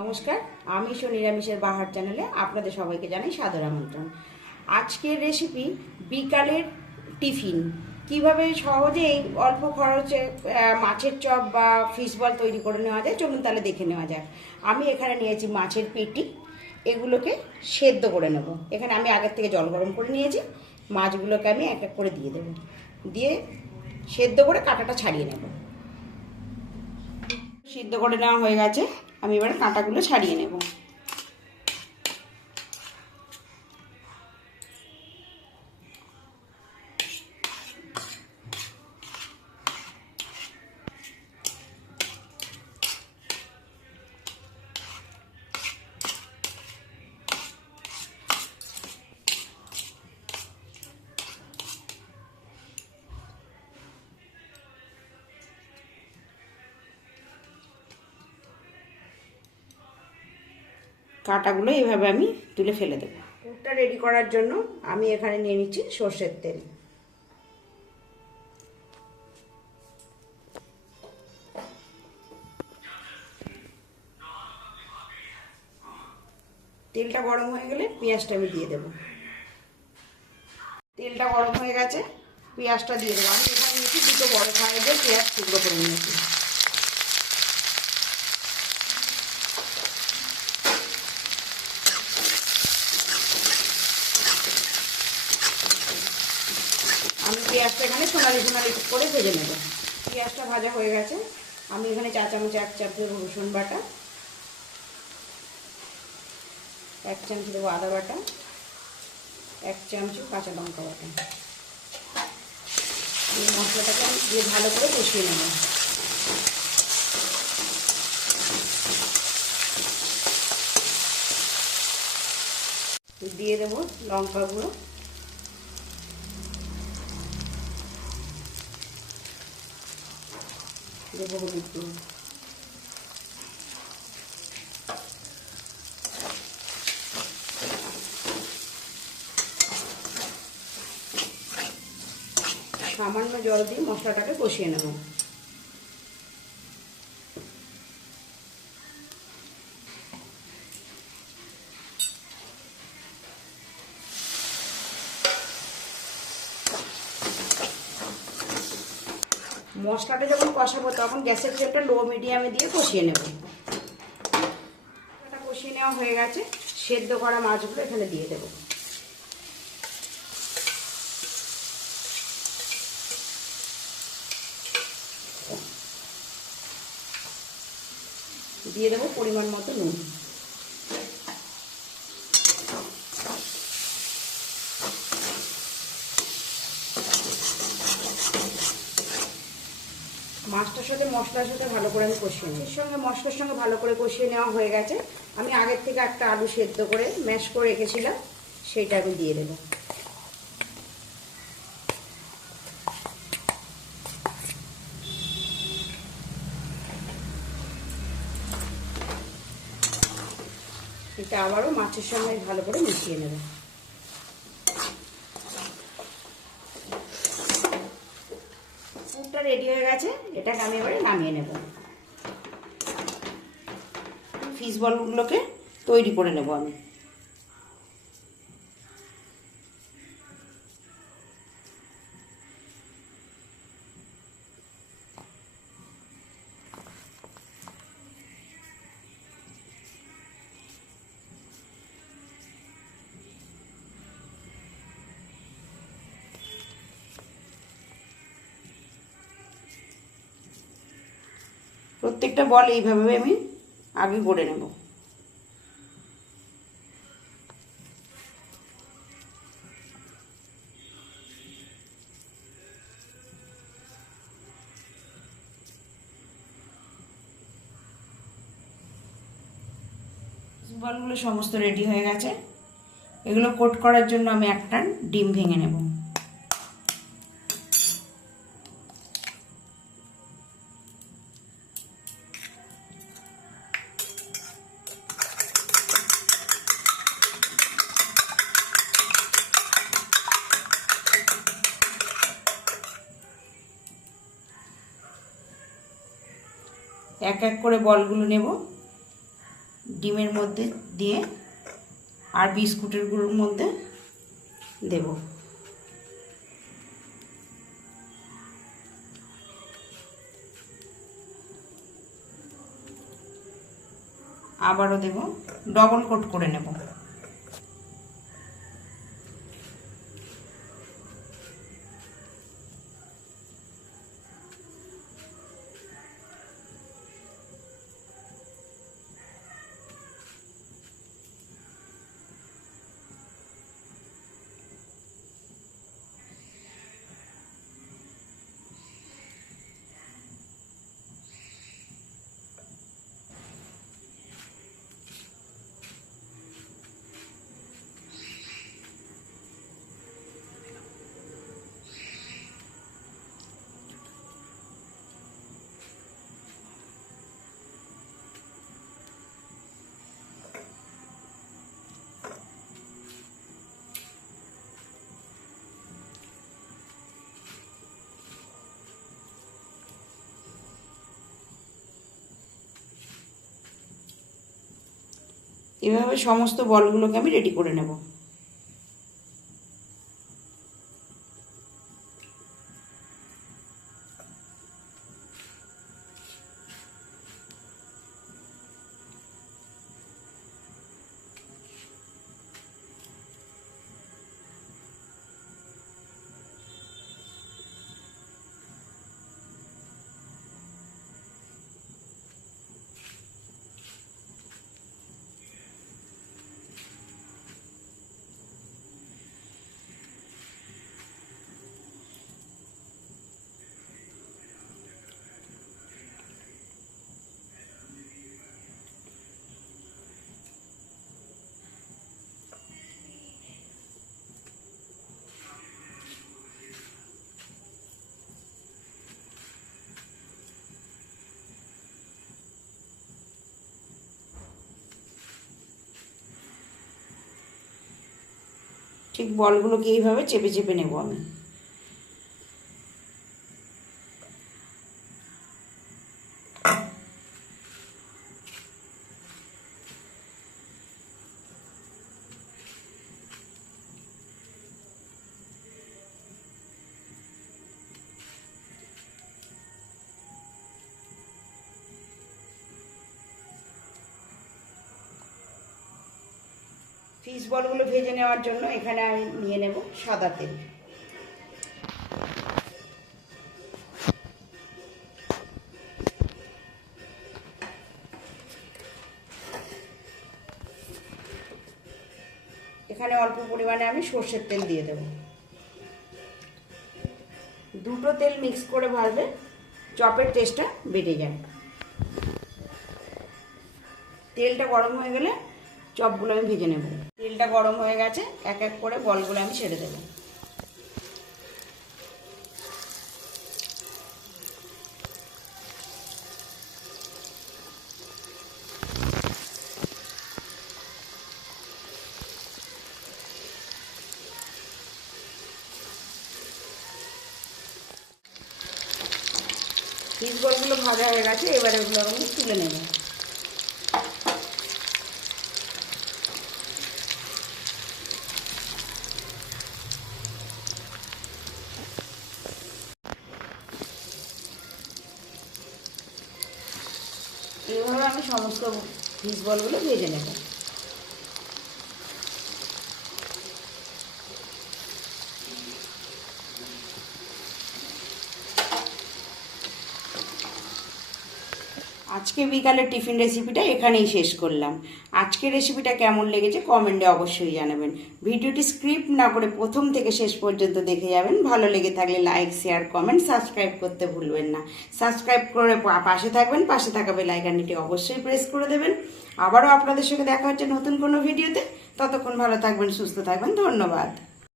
নমস্কার, আমিষ ও নিরামিষের বাহার চ্যানেলে আপনাদের সবাইকে জানাই সাদর আমন্ত্রণ। আজকের রেসিপি বিকালের টিফিন। কিভাবে সহজেই অল্প খরচে মাছের চপ বা ফিশ বল তৈরি করে নেওয়া যায়, চলুন তাহলে দেখে নেওয়া যাক। আমি এখানে নিয়েছি মাছের পেটি, এগুলোকে সেদ্ধ করে নেব। এখানে আমি আগের থেকে জল গরম করে নিয়েছি, মাছগুলোকে আমি এক এক করে দিয়ে দেবো, দিয়ে সেদ্ধ করে কাঁটাটা ছাড়িয়ে নেব। সিদ্ধ করে নেওয়া হয়ে গেছে, আমি এবারে কাঁটাগুলো ছাড়িয়ে নেব। কাঁটাগুলো এইভাবে আমি তুলে ফেলে দেবো। পুরটা রেডি করার জন্য আমি এখানে নিয়ে নিচ্ছি সর্ষের তেল। তেলটা গরম হয়ে গেলে পেঁয়াজটা আমি দিয়ে দেবো। তেলটা গরম হয়ে গেছে, পেঁয়াজটা দিয়ে দেবো। আমি এখানে নিয়েছি দুটো বড় সাইজের পেঁয়াজ টুকরো করে নিয়েছি। আমি পেঁয়াজটা এখানে সোনালি সোনালি করে ভেজে নেব। পেঁয়াজটা ভাজা হয়ে গেছে, আমি এখানে 1 চামচ রসুন বাটা, 1 চামচ দেবো আদা বাটা, 1 চামচ কাঁচা লঙ্কা বাটা। এই মশলাটাকে দিয়ে ভালো করে কষিয়ে নেব। দিয়ে দেবো লঙ্কা গুঁড়ো, দেবো হলুদ গুঁড়ো, সামান্য জল দিয়ে মশলাটাকে কষিয়ে নেব। মশলাটা যখন কষাবো তখন গ্যাসের ফ্লেমটা লো মিডিয়ামে দিয়ে কষিয়ে নেব। এটা কষিয়ে নেওয়া হয়ে গেছে, সেদ্ধ করা মাছগুলো এখানে দিয়ে দেবো। দিয়ে দেবো পরিমাণ মতো নুন। মাছটার সাথে মশলার সাথে ভালো করে আমি কষিয়ে নিই। এর সঙ্গে মশলার সঙ্গে ভালো করে কষিয়ে নেওয়া হয়ে গেছে। আমি আগের থেকে একটা আলু সেদ্ধ করে ম্যাশ করে রেখেছিলাম, সেইটা আমি দিয়ে দেবো। এটা আবারও মাছের সঙ্গে ভালো করে মিশিয়ে নেব। পুরটা রেডি হয়ে গেছে, এটাকে আমি এবারে নামিয়ে নেব। ফিশ বলগুলোকে তৈরি করে নেব আমি। প্রত্যেকটা বল এইভাবে আমি আগে গড়ে নেব। বলগুলো সমস্ত রেডি হয়ে গেছে। এগুলো কোট করার জন্য আমি একটা ডিম ভেঙে নেব। এক এক করে বলগুলো নেব, ডিমের মধ্যে দিয়ে আর বিস্কুটের গুঁড়োর মধ্যে দেব। আবারও দেব, ডবল কোট করে নেব। এভাবে সমস্ত বলগুলোকে আমি রেডি করে নেব। ঠিক বলগুলোকে এইভাবে চেপে চেপে নেব আমি। ফিশ বলগুলো ভেজে নেওয়ার জন্য এখানে আমি নিয়ে নেব সাদা তেল। এখানে অল্প পরিমাণে আমি সর্ষের তেল দিয়ে দেব। দুটো তেল মিক্স করে ভাজলে চপের টেস্টটা বেড়ে যায়। তেলটা গরম হয়ে গেলে চপগুলো আমি ভেজে নেব। তেলটা গরম হয়ে গেছে, এক এক করে বলগুলো আমি ছেড়ে দেব। ফিশ বলগুলো ভাজা হয়ে গেছে, এবারে ওগুলো আমি তুলে নেব। এইভাবে আমি সমস্ত ফিশ বলগুলো ভেজে নেব। আজকে বিকালের টিফিন রেসিপিটা এখানেই শেষ করলাম। আজকের রেসিপিটা কেমন লেগেছে কমেন্টে অবশ্যই জানাবেন। ভিডিওটি স্ক্রিপ্ট না করে প্রথম থেকে শেষ পর্যন্ত দেখে যাবেন। ভালো লেগে থাকলে লাইক, শেয়ার, কমেন্ট, সাবস্ক্রাইব করতে ভুলবেন না। সাবস্ক্রাইব করে পাশে থাকবেন, পাশে থাকা বেল আইকনটি অবশ্যই প্রেস করে দেবেন। আবারও আপনাদের সঙ্গে দেখা হচ্ছে নতুন কোনো ভিডিওতে। ততক্ষণ ভালো থাকবেন, সুস্থ থাকবেন। ধন্যবাদ।